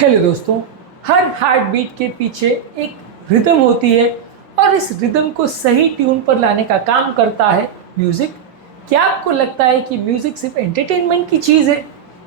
Hello दोस्तों। Her heart beat के पीछे एक रिदम होती है और इस रिदम को सही ट्यून पर लाने का काम करता है म्यूजिक। क्या आपको लगता है कि म्यूजिक सिर्फ एंटरटेनमेंट की चीज़ है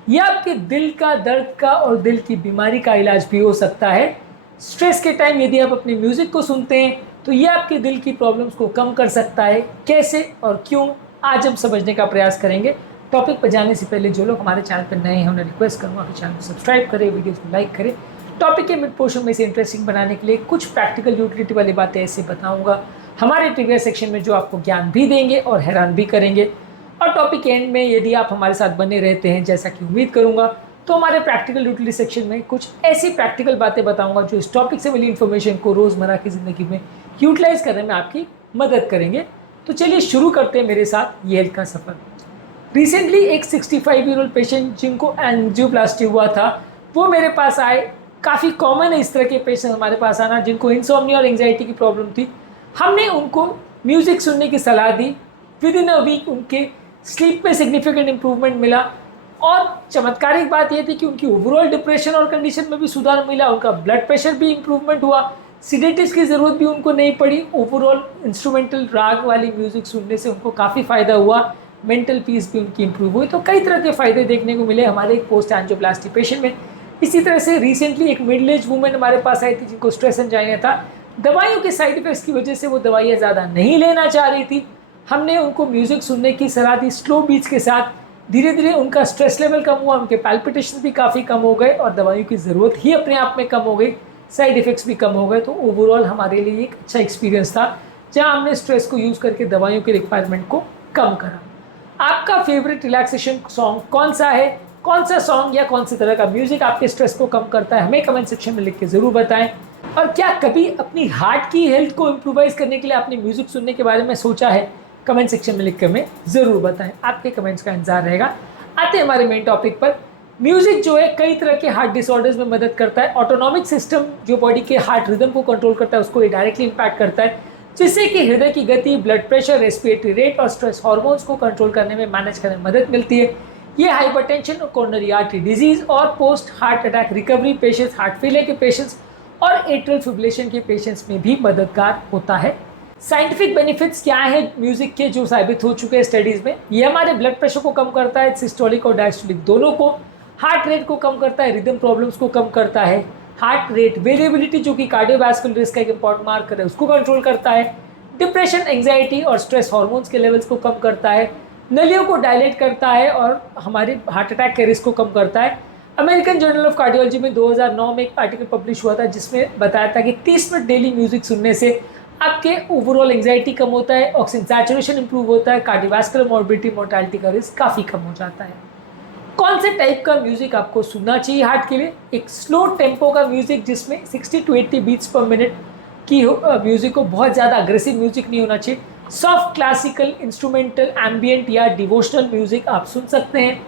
या आपके दिल का दर्द का और दिल की बीमारी का इलाज भी हो सकता है? स्ट्रेस के टाइम यदि आप अपने म्यूजिक को सुनते हैं तो ये आपके दिल की प्रॉब्लम्स को कम कर सकता है। कैसे और क्यों, आज हम समझने का प्रयास करेंगे। टॉपिक पर जाने से पहले जो लोग हमारे चैनल पर नए हैं उन्हें रिक्वेस्ट करूंगा कि चैनल को सब्सक्राइब करें, वीडियोस को लाइक करें। टॉपिक के मिड पोर्शन में से इंटरेस्टिंग बनाने के लिए कुछ प्रैक्टिकल यूटिलिटी वाली बातें ऐसे बताऊंगा हमारे ट्रिविया सेक्शन में, जो आपको ज्ञान भी देंगे और हैरान भी करेंगे। और टॉपिक के एंड में यदि आप हमारे साथ बने रहते हैं, जैसा कि उम्मीद करूंगा, तो हमारे प्रैक्टिकल यूटिलिटी सेक्शन में कुछ ऐसी प्रैक्टिकल बातें बताऊंगा जो इस टॉपिक से मिली इन्फॉर्मेशन को रोज़मर्रा की ज़िंदगी में यूटिलाइज करने में आपकी मदद करेंगे। तो चलिए शुरू करते हैं मेरे साथ ये हेल्थ का सफ़र। रिसेंटली एक 65 ईयर ओल्ड पेशेंट जिनको एंजियोप्लास्टी हुआ था, वो मेरे पास आए। काफ़ी कॉमन है इस तरह के पेशेंट हमारे पास आना जिनको इंसोम्निया और एंजाइटी की प्रॉब्लम थी। हमने उनको म्यूज़िक सुनने की सलाह दी। विद इन अ वीक उनके स्लीप में सिग्निफिकेंट इंप्रूवमेंट मिला और चमत्कारिक बात यह थी कि उनकी ओवरऑल डिप्रेशन और कंडीशन में भी सुधार मिला। उनका ब्लड प्रेशर भी इंप्रूवमेंट हुआ, सीडेटिव्स की ज़रूरत भी उनको नहीं पड़ी। ओवरऑल इंस्ट्रूमेंटल राग वाली म्यूज़िक सुनने से उनको काफ़ी फ़ायदा हुआ, मेंटल पीस भी उनकी इंप्रूव हुई। तो कई तरह के फ़ायदे देखने को मिले हमारे एक पोस्ट एंजियोप्लास्टी पेशेंट में। इसी तरह से रिसेंटली एक मिडिल एज वुमेन हमारे पास आई थी जिनको स्ट्रेस एंजाइना था। दवाइयों के साइड इफेक्ट्स की वजह से वो दवाइयाँ ज़्यादा नहीं लेना चाह रही थी। हमने उनको म्यूज़िक सुनने की सलाह दी स्लो बीट्स के साथ। धीरे धीरे उनका स्ट्रेस लेवल कम हुआ, उनके पैल्पिटेशन भी काफ़ी कम हो गए और दवाइयों की ज़रूरत ही अपने आप में कम हो गई, साइड इफ़ेक्ट्स भी कम हो गए। तो ओवरऑल हमारे लिए एक अच्छा एक्सपीरियंस था जहाँ हमने स्ट्रेस को यूज़ करके दवाइयों के रिक्वायरमेंट को कम करा। आपका फेवरेट रिलैक्सेशन सॉन्ग कौन सा है? कौन सा सॉन्ग या कौन सी तरह का म्यूजिक आपके स्ट्रेस को कम करता है? हमें कमेंट सेक्शन में लिख के ज़रूर बताएं। और क्या कभी अपनी हार्ट की हेल्थ को इम्प्रूवाइज करने के लिए आपने म्यूजिक सुनने के बारे में सोचा है? कमेंट सेक्शन में लिख कर हमें ज़रूर बताएं। आपके कमेंट्स का इंतजार रहेगा। आते हैं हमारे मेन टॉपिक पर। म्यूजिक जो है कई तरह के हार्ट डिसऑर्डर्स में मदद करता है। ऑटोनॉमिक सिस्टम जो बॉडी के हार्ट रिदम को कंट्रोल करता है उसको ये डायरेक्टली इम्पैक्ट करता है, जिससे कि हृदय की गति, ब्लड प्रेशर, रेस्पिरेटरी रेट और स्ट्रेस हार्मोन्स को कंट्रोल करने में, मैनेज करने में मदद मिलती है। ये हाइपरटेंशन और कोरोनरी आर्टरी डिजीज और post heart attack recovery patients, heart failure के पेशेंट्स और एट्रियल फिब्रिलेशन के पेशेंट्स में भी मददगार होता है। साइंटिफिक बेनिफिट्स क्या है म्यूजिक के जो साबित हो चुके हैं स्टडीज में? ये हमारे ब्लड प्रेशर को कम करता है, सिस्टोलिक और डायस्टोलिक दोनों को। हार्ट रेट को कम करता है, रिदम प्रॉब्लम्स को कम करता है। हार्ट रेट वेरिएबिलिटी जो कि कार्डियोवैस्कुलर रिस्क का एक इंपॉर्टेंट मार्कर है उसको कंट्रोल करता है। डिप्रेशन, एंजाइटी और स्ट्रेस हार्मोन्स के लेवल्स को कम करता है। नलियों को डायलेट करता है और हमारे हार्ट अटैक के रिस्क को कम करता है। अमेरिकन जर्नल ऑफ कार्डियोलॉजी में 2009 में एक आर्टिकल पब्लिश हुआ था जिसमें बताया था कि 30 मिनट डेली म्यूजिक सुनने से आपके ओवरऑल एंजाइटी कम होता है, ऑक्सीजन सैचुरेशन इंप्रूव होता है, कार्डियोवैस्कुलर मॉर्बिडिटी, मोर्टालिटी का रिस्क काफ़ी कम हो जाता है। कौन से टाइप का म्यूजिक आपको सुनना चाहिए हार्ट के लिए? एक स्लो टेम्पो का म्यूजिक जिसमें 60 to 80 बीट्स पर मिनट की म्यूजिक हो, बहुत ज़्यादा अग्रेसिव म्यूजिक नहीं होना चाहिए। सॉफ्ट क्लासिकल, इंस्ट्रूमेंटल, एम्बियंट या डिवोशनल म्यूजिक आप सुन सकते हैं।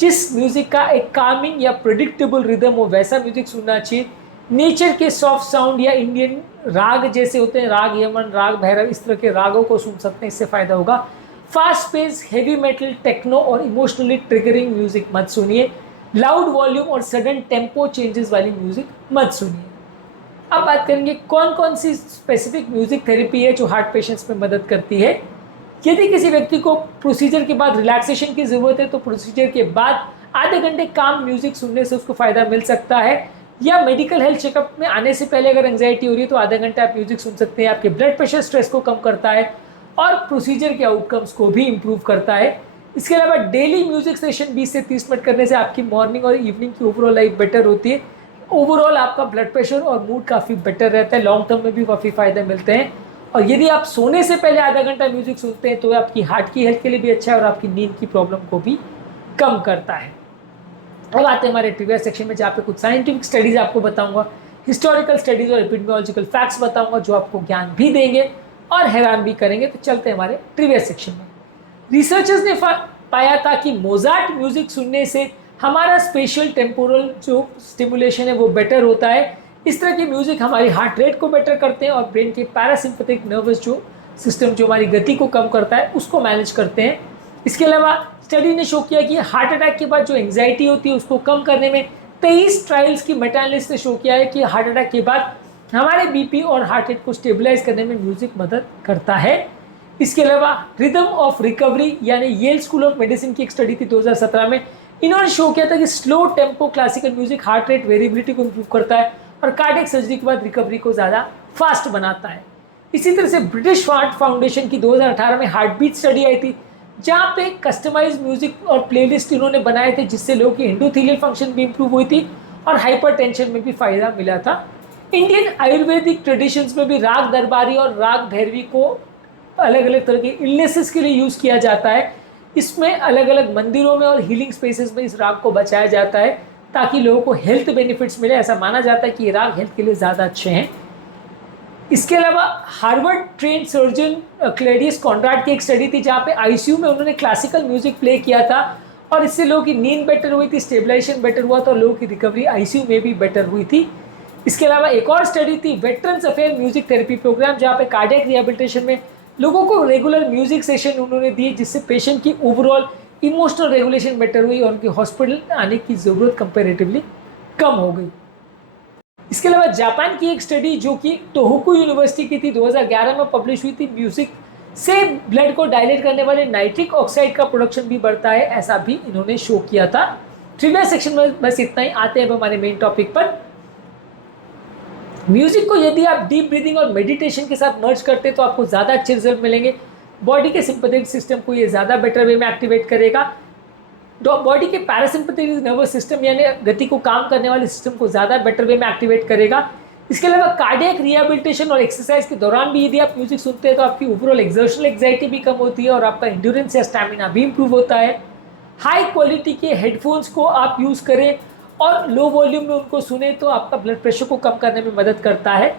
जिस म्यूजिक का एक कामिंग या प्रिडिक्टेबल रिदम हो वैसा म्यूजिक सुनना चाहिए। नेचर के सॉफ्ट साउंड या इंडियन राग जैसे होते हैं, राग यमन, राग भैरव, इस तरह के रागों को सुन सकते हैं, इससे फ़ायदा होगा। Fast pace, heavy metal, techno और इमोशनली ट्रिगरिंग म्यूजिक मत सुनिए। लाउड वॉल्यूम और सडन टेम्पो चेंजेस वाली म्यूजिक मत सुनिए। अब बात करेंगे कौन कौन सी स्पेसिफिक म्यूजिक थेरेपी है जो हार्ट पेशेंट्स में मदद करती है। यदि किसी व्यक्ति को प्रोसीजर के बाद रिलैक्सेशन की ज़रूरत है तो प्रोसीजर के बाद आधे घंटे काम म्यूजिक सुनने से उसको फ़ायदा मिल सकता है। या मेडिकल हेल्थ चेकअप में आने से पहले अगर एंजाइटी हो रही है तो आधे घंटे आप म्यूजिक सुन सकते हैं। आपके ब्लड प्रेशर, स्ट्रेस को कम करता है और प्रोसीजर के आउटकम्स को भी इम्प्रूव करता है। इसके अलावा डेली म्यूजिक सेशन 20 से 30 मिनट करने से आपकी मॉर्निंग और इवनिंग की ओवरऑल लाइफ बेटर होती है। ओवरऑल आपका ब्लड प्रेशर और मूड काफ़ी बेटर रहता है, लॉन्ग टर्म में भी काफ़ी फ़ायदे मिलते हैं। और यदि आप सोने से पहले आधा घंटा म्यूजिक सुनते हैं तो आपकी हार्ट की हेल्थ के लिए भी अच्छा है और आपकी नींद की प्रॉब्लम को भी कम करता है। अब आते हैं हमारे ट्रिविया सेक्शन में जहाँ पे कुछ साइंटिफिक स्टडीज़ आपको बताऊंगा, हिस्टोरिकल स्टडीज़ और एपिडेमियोलॉजिकल फैक्ट्स बताऊंगा जो आपको ज्ञान भी देंगे और हैरान भी करेंगे। तो चलते हैं हमारे ट्रिविया सेक्शन में। रिसर्चर्स ने पाया था कि मोजार्ट म्यूजिक सुनने से हमारा स्पेशल टेम्पोरल जो स्टिमुलेशन है वो बेटर होता है। इस तरह की म्यूजिक हमारी हार्ट रेट को बेटर करते हैं और ब्रेन के पैरासिम्पैथिक नर्वस जो सिस्टम जो हमारी गति को कम करता है उसको मैनेज करते हैं। इसके अलावा स्टडी ने शो किया कि हार्ट अटैक के बाद जो एंजाइटी होती है उसको कम करने में 23 ट्रायल्स की मेटा एनालिसिस ने शो किया है कि हार्ट अटैक के बाद हमारे बीपी और हार्ट रेट को स्टेबलाइज करने में म्यूजिक मदद करता है। इसके अलावा रिदम ऑफ रिकवरी यानी येल स्कूल ऑफ मेडिसिन की एक स्टडी थी 2017 में, इन्होंने शो किया था कि slow tempo classical music heart rate variability को इंप्रूव करता है और कार्डियक सर्जरी के बाद रिकवरी को ज़्यादा फास्ट बनाता है। इसी तरह से ब्रिटिश हार्ट फाउंडेशन की 2018 में हार्ट बीट स्टडी आई थी, जहाँ पे कस्टमाइज म्यूजिक और प्लेलिस्ट इन्होंने बनाए थे, जिससे लोगों की एंडोथेलियल फंक्शन भी इंप्रूव हुई थी और हाइपरटेंशन में भी फायदा मिला था। इंडियन आयुर्वेदिक ट्रेडिशंस में भी राग दरबारी और राग भैरवी को अलग अलग तरह के इलनेसेस के लिए यूज़ किया जाता है। इसमें अलग अलग मंदिरों में और हीलिंग स्पेसेस में इस राग को बचाया जाता है ताकि लोगों को हेल्थ बेनिफिट्स मिले। ऐसा माना जाता है कि ये राग हेल्थ के लिए ज़्यादा अच्छे हैं। इसके अलावा हार्वर्ड ट्रेन सर्जन क्लेडियस कॉन्ड्राड की एक स्टडी थी, जहाँ पे आईसीयू में उन्होंने क्लासिकल म्यूजिक प्ले किया था और इससे लोगों की नींद बेटर हुई थी, स्टेबलाइजेशन बेटर हुआ था और लोगों की रिकवरी आईसीयू में भी बेटर हुई थी। इसके अलावा एक और स्टडी थी veterans affair music therapy program, जहाँ पे कार्डियक रिहेबिलिटेशन में लोगों को रेगुलर म्यूजिक सेशन उन्होंने दिए, जिससे पेशेंट की ओवरऑल इमोशनल रेगुलेशन बेटर हुई और उनकी हॉस्पिटल आने की ज़रूरत कंपेरेटिवली कम हो गई। इसके अलावा जापान की एक स्टडी जो कि टोहोकू यूनिवर्सिटी की थी, 2011 में पब्लिश हुई थी, म्यूजिक से ब्लड को डायलेट करने वाले नाइट्रिक ऑक्साइड का प्रोडक्शन भी बढ़ता है, ऐसा भी इन्होंने शो किया था। ट्रिविया सेक्शन में बस इतना ही। आते हैं अब हमारे मेन टॉपिक पर। म्यूजिक को यदि आप डीप ब्रीदिंग और मेडिटेशन के साथ मर्ज करते हैं तो आपको ज़्यादा अच्छे रिजल्ट मिलेंगे। बॉडी के सिंपैथेटिक सिस्टम को ये ज़्यादा बेटर वे में एक्टिवेट करेगा। बॉडी के पैरासिम्पैथेटिक नर्वस सिस्टम यानी गति को काम करने वाले सिस्टम को ज़्यादा बेटर वे में एक्टिवेट करेगा। इसके अलावा कार्डियक रिहेबिलिटेशन और एक्सरसाइज के दौरान भी यदि आप म्यूजिक सुनते हैं तो आपकी ओवरऑल एक्सर्शनल एंग्जाइटी भी कम होती है और आपका एंड्योरेंस या स्टैमिना भी इंप्रूव होता है। हाई क्वालिटी के हेडफोन्स को आप यूज़ करें और लो वॉल्यूम में उनको सुने तो आपका ब्लड प्रेशर को कम करने में मदद करता है।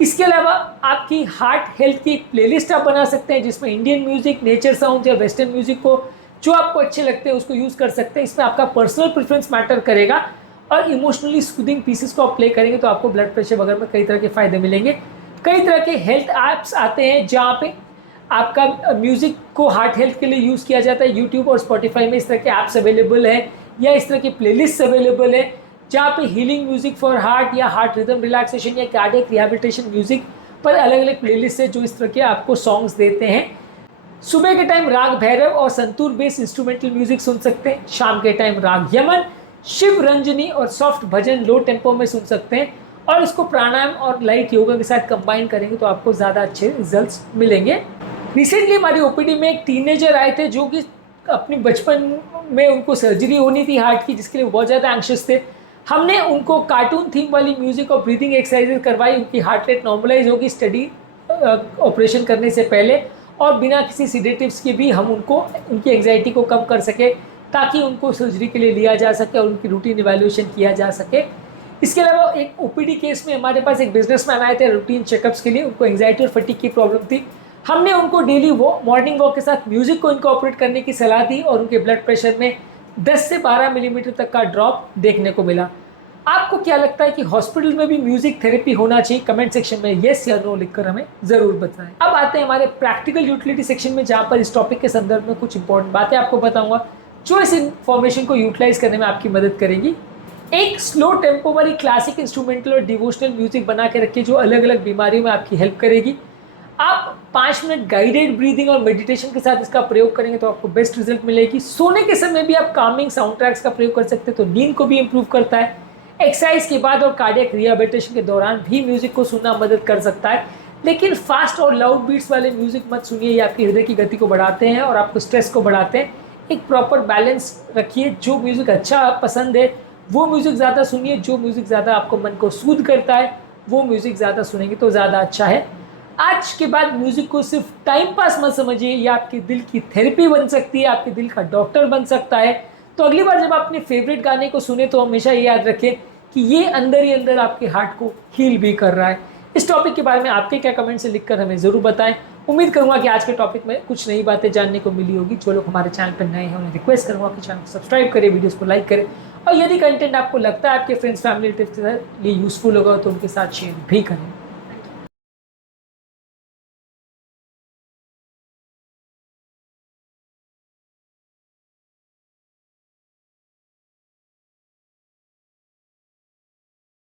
इसके अलावा आपकी हार्ट हेल्थ की एक प्लेलिस्ट आप बना सकते हैं, जिसमें इंडियन म्यूजिक, नेचर साउंड या वेस्टर्न म्यूजिक को जो आपको अच्छे लगते हैं उसको यूज़ कर सकते हैं। इसमें आपका पर्सनल प्रेफरेंस मैटर करेगा और इमोशनली सूदिंग पीसेस को आप प्ले करेंगे तो आपको ब्लड प्रेशर वगैरह में कई तरह के फ़ायदे मिलेंगे। कई तरह के हेल्थ ऐप्स आते हैं जहाँ पे आपका म्यूज़िक को हार्ट हेल्थ के लिए यूज़ किया जाता है। यूट्यूब और स्पॉटिफाई में इस तरह के ऐप्स अवेलेबल हैं या इस तरह के प्लेलिस्ट अवेलेबल है, जहाँ पे हीलिंग म्यूजिक फॉर हार्ट या हार्ट रिदम रिलैक्सेशन या कार्डियक रिहेबिलिटेशन म्यूजिक पर अलग अलग प्लेलिस्ट है जो इस तरह के आपको सॉन्ग्स देते हैं। सुबह के टाइम राग भैरव और संतूर बेस्ड इंस्ट्रूमेंटल म्यूजिक सुन सकते हैं। शाम के टाइम राग यमन, शिव रंजनी और सॉफ्ट भजन लो टेम्पो में सुन सकते हैं और इसको प्राणायाम और लाइट योगा के साथ कंबाइन करेंगे तो आपको ज़्यादा अच्छे रिजल्ट्स मिलेंगे। रिसेंटली हमारी ओपीडी में एक टीनेजर आए थे जो कि अपनी बचपन में उनको सर्जरी होनी थी हार्ट की, जिसके लिए बहुत ज़्यादा एंग्शियस थे। हमने उनको कार्टून थीम वाली म्यूजिक और ब्रीदिंग एक्सरसाइजेज करवाई। उनकी हार्ट रेट नॉर्मलाइज होगी स्टडी ऑपरेशन करने से पहले और बिना किसी सिडेटिव्स के भी हम उनको उनकी एंग्जाइटी को कम कर सके ताकि उनको सर्जरी के लिए लिया जा सके और उनकी रूटीन इवैल्यूएशन किया जा सके। इसके अलावा एक ओपीडी केस में हमारे पास एक बिजनेसमैन आए थे रूटीन चेकअप्स के लिए। उनको एंग्जाइटी और फटीग की प्रॉब्लम थी। हमने उनको डेली मॉर्निंग वॉक के साथ म्यूजिक को इनकॉर्पोरेट करने की सलाह दी और उनके ब्लड प्रेशर में 10 से 12 मिलीमीटर तक का ड्रॉप देखने को मिला। आपको क्या लगता है कि हॉस्पिटल में भी म्यूजिक थेरेपी होना चाहिए? कमेंट सेक्शन में येस या नो लिखकर हमें जरूर बताएं। अब आते हैं हमारे प्रैक्टिकल यूटिलिटी सेक्शन में, जहां पर इस टॉपिक के संदर्भ में कुछ इंपॉर्टेंट बातें आपको बताऊंगा जो इस इन्फॉर्मेशन को यूटिलाइज करने में आपकी मदद करेंगी। एक स्लो टेम्पो वाली क्लासिक इंस्ट्रूमेंटल और डिवोशनल म्यूजिक बना के रखिए जो अलग अलग बीमारियों में आपकी हेल्प करेगी। आप 5 मिनट गाइडेड ब्रीदिंग और मेडिटेशन के साथ इसका प्रयोग करेंगे तो आपको बेस्ट रिजल्ट मिलेगी। सोने के समय भी आप कामिंग साउंड ट्रैक्स का प्रयोग कर सकते हैं तो नींद को भी इंप्रूव करता है। एक्सरसाइज के बाद और कार्डियक रिहेबिलिटेशन के दौरान भी म्यूजिक को सुनना मदद कर सकता है, लेकिन फास्ट और लाउड बीट्स वाले म्यूजिक मत सुनिए, ये आपकी हृदय की गति को बढ़ाते हैं और आपको स्ट्रेस को बढ़ाते हैं। एक प्रॉपर बैलेंस रखिए। जो म्यूजिक अच्छा पसंद है वो म्यूजिक ज़्यादा सुनिए, जो म्यूजिक ज़्यादा आपको मन को सूद करता है वो म्यूजिक ज़्यादा सुनेंगे तो ज़्यादा अच्छा है। आज के बाद म्यूजिक को सिर्फ टाइम पास मत समझिए, ये आपके दिल की थेरेपी बन सकती है, आपके दिल का डॉक्टर बन सकता है। तो अगली बार जब आप अपने फेवरेट गाने को सुने तो हमेशा ये याद रखें कि ये अंदर ही अंदर आपके हार्ट को हील भी कर रहा है। इस टॉपिक के बारे में आपके क्या कमेंट से लिखकर हमें ज़रूर बताएं। उम्मीद करूंगा कि आज के टॉपिक में कुछ नई बातें जानने को मिली होगी। जो लोग हमारे चैनल पर नए हैं उन्हें रिक्वेस्ट करूंगा कि चैनल को सब्सक्राइब करें, वीडियोस को लाइक करें और यदि कंटेंट आपको लगता है आपके फ्रेंड्स फैमिली रिलेटिव्स के लिए यूजफुल होगा तो उनके साथ शेयर भी करें।